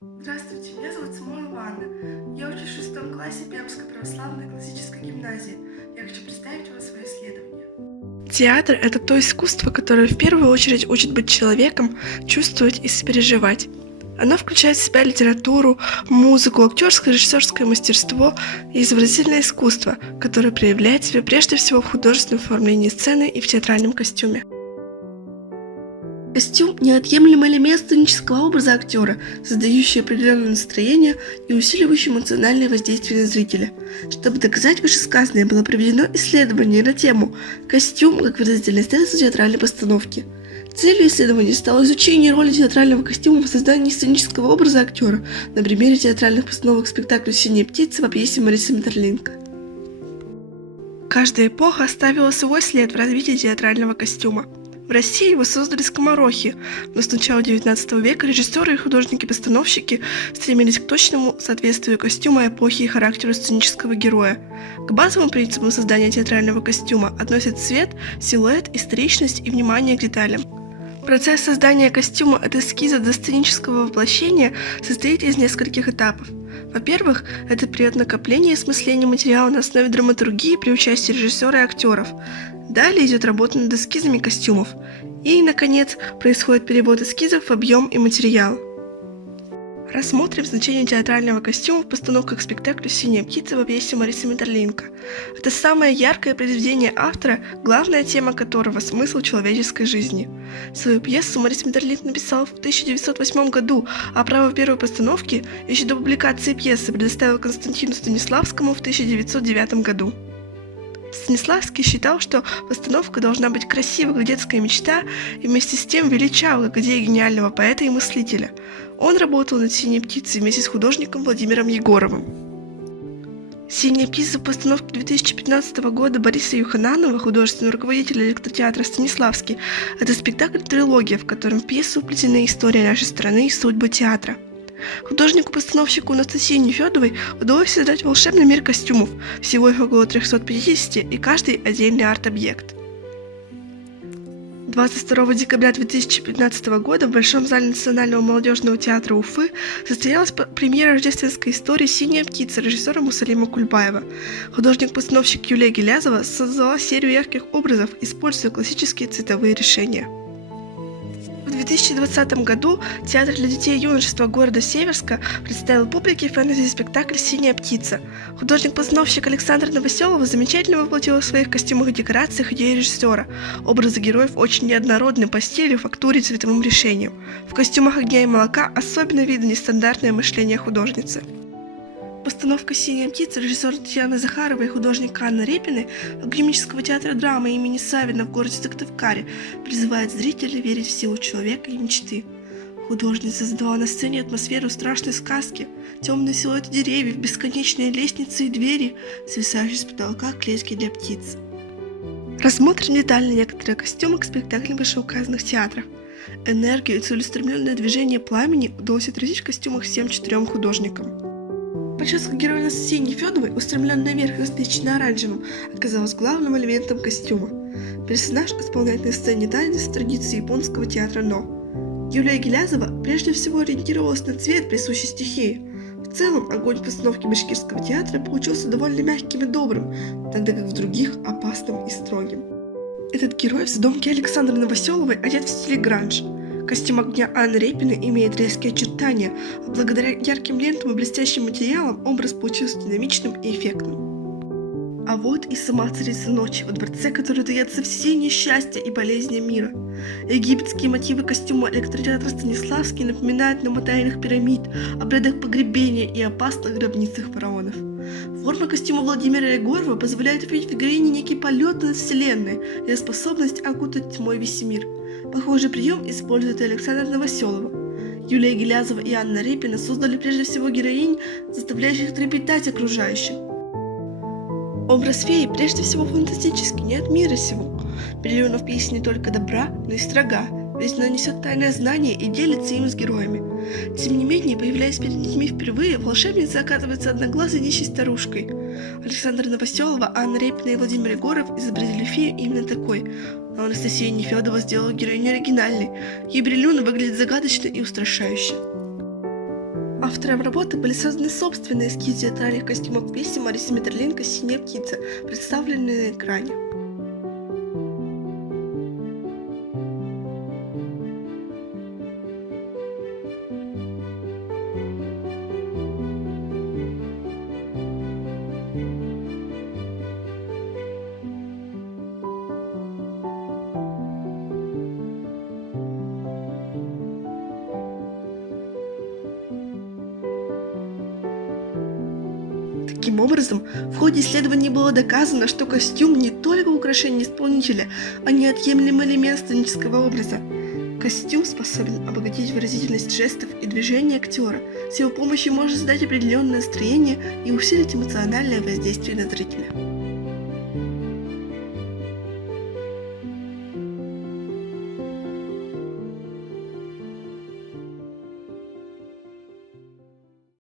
Здравствуйте, меня зовут Самойлова Анна. Я учусь в 6 классе Пермской православной классической гимназии. Я хочу представить вам свое исследование. Театр – это то искусство, которое в первую очередь учит быть человеком, чувствовать и сопереживать. Оно включает в себя литературу, музыку, актерское и режиссерское мастерство и изобразительное искусство, которое проявляет себя прежде всего в художественном оформлении сцены и в театральном костюме. Костюм – неотъемлемый элемент сценического образа актера, создающий определенное настроение и усиливающий эмоциональное воздействие на зрителя. Чтобы доказать вышесказанное, было проведено исследование на тему «Костюм как выразительное средство театральной постановки». Целью исследования стало изучение роли театрального костюма в создании сценического образа актера на примере театральных постановок спектакля «Синяя птица» по пьесе Марисы Метерлинка. Каждая эпоха оставила свой след в развитии театрального костюма. В России его создали скоморохи, но с начала XIX века режиссеры и художники-постановщики стремились к точному соответствию костюма эпохи и характеру сценического героя. К базовым принципам создания театрального костюма относят цвет, силуэт, историчность и внимание к деталям. Процесс создания костюма от эскиза до сценического воплощения состоит из нескольких этапов. Во-первых, это период накопления и осмысления материала на основе драматургии при участии режиссера и актеров. Далее идет работа над эскизами костюмов. И, наконец, происходит перевод эскизов в объем и материал. Рассмотрим значение театрального костюма в постановках к спектаклю «Синяя птица» по пьесе Марисы Метерлинка. Это самое яркое произведение автора, главная тема которого – смысл человеческой жизни. Свою пьесу Мариса Метерлинк написала в 1908 году, а право первой постановки еще до публикации пьесы предоставил Константину Станиславскому в 1909 году. Станиславский считал, что постановка должна быть красива, как детская мечта, и вместе с тем величава, как идея гениального поэта и мыслителя. Он работал над «Синей птицей» вместе с художником Владимиром Егоровым. «Синяя птица» в постановке 2015 года Бориса Юхананова, художественного руководителя электротеатра Станиславский, это спектакль-трилогия, в котором в пьесу вплетены история нашей страны и судьбы театра. Художнику-постановщику Анастасии Нефёдовой удалось создать волшебный мир костюмов, всего их около 350, и каждый отдельный арт-объект. 22 декабря 2015 года в Большом зале Национального молодежного театра Уфы состоялась премьера рождественской истории «Синяя птица» режиссера Мусалима Кульбаева. Художник-постановщик Юлия Гилязова создала серию ярких образов, используя классические цветовые решения. В 2020 году Театр для детей и юношества города Северска представил публике фэнтези-спектакль «Синяя птица». Художник-постановщик Александр Новоселов замечательно воплотил в своих костюмах и декорациях идеи режиссера. Образы героев очень неоднородны по стилю, фактуре и цветовым решениям. В костюмах «Огня и молока» особенно видно нестандартное мышление художницы. Постановка «Синяя птица» режиссера Татьяны Захаровой и художника Анны Репиной Академического театра драмы имени Савина в городе Сыктывкаре призывает зрителей верить в силу человека и мечты. Художница создала на сцене атмосферу страшной сказки, темные силуэты деревьев, бесконечные лестницы и двери, свисающие с потолка клетки для птиц. Рассмотрим детально некоторые костюмы к спектаклям вышеуказанных театров. Энергию и целеустремленное движение пламени удалось отразить в костюмах всем 4 художникам. Прическа героя Анастасии Нефёдовой, устремленная вверх, насыщенно оранжевым, оказалась главным элементом костюма. Персонаж исполняет на сцене танец традиции японского театра Но. Юлия Гилязова прежде всего ориентировалась на цвет, присущий стихии. В целом, огонь постановки Башкирского театра получился довольно мягким и добрым, тогда как в других – опасным и строгим. Этот герой в задумке Александры Новоселовой одет в стиле гранж. Костюм «Огня» Анны Репиной имеет резкие очертания, а благодаря ярким лентам и блестящим материалам образ получился динамичным и эффектным. А вот и сама царица ночи, во дворце которой таятся все несчастья и болезни мира. Египетские мотивы костюма электротеатра Станиславский напоминают нам о тайнах пирамид, обрядах погребения и опасных гробницах фараонов. Форма костюма Владимира Егорова позволяет увидеть в героине некий полет над вселенной и способность окутать тьмой весь мир. Похожий прием использует и Александра Новоселова. Юлия Гилязова и Анна Репина создали прежде всего героинь, заставляющих трепетать окружающих. Образ феи прежде всего фантастический, не от мира сего. Белена в пьесе не только добра, но и строга, ведь она несет тайное знание и делится им с героями. Тем не менее, появляясь перед детьми впервые, волшебница оказывается одноглазой нищей старушкой. Александра Новоселова, Анна Репина и Владимир Егоров изобразили фею именно такой, но Анастасия Нефёдова сделала героиню оригинальной. Ее Белена выглядит загадочно и устрашающе. Автором работы были созданы собственные эскизы театральных костюмов песни Марисы Метерленко «Синяя птица», представленные на экране. Таким образом, в ходе исследований было доказано, что костюм не только украшение исполнителя, а неотъемлемый элемент сценического образа. Костюм способен обогатить выразительность жестов и движений актера. С его помощью можно создать определенное настроение и усилить эмоциональное воздействие на зрителя.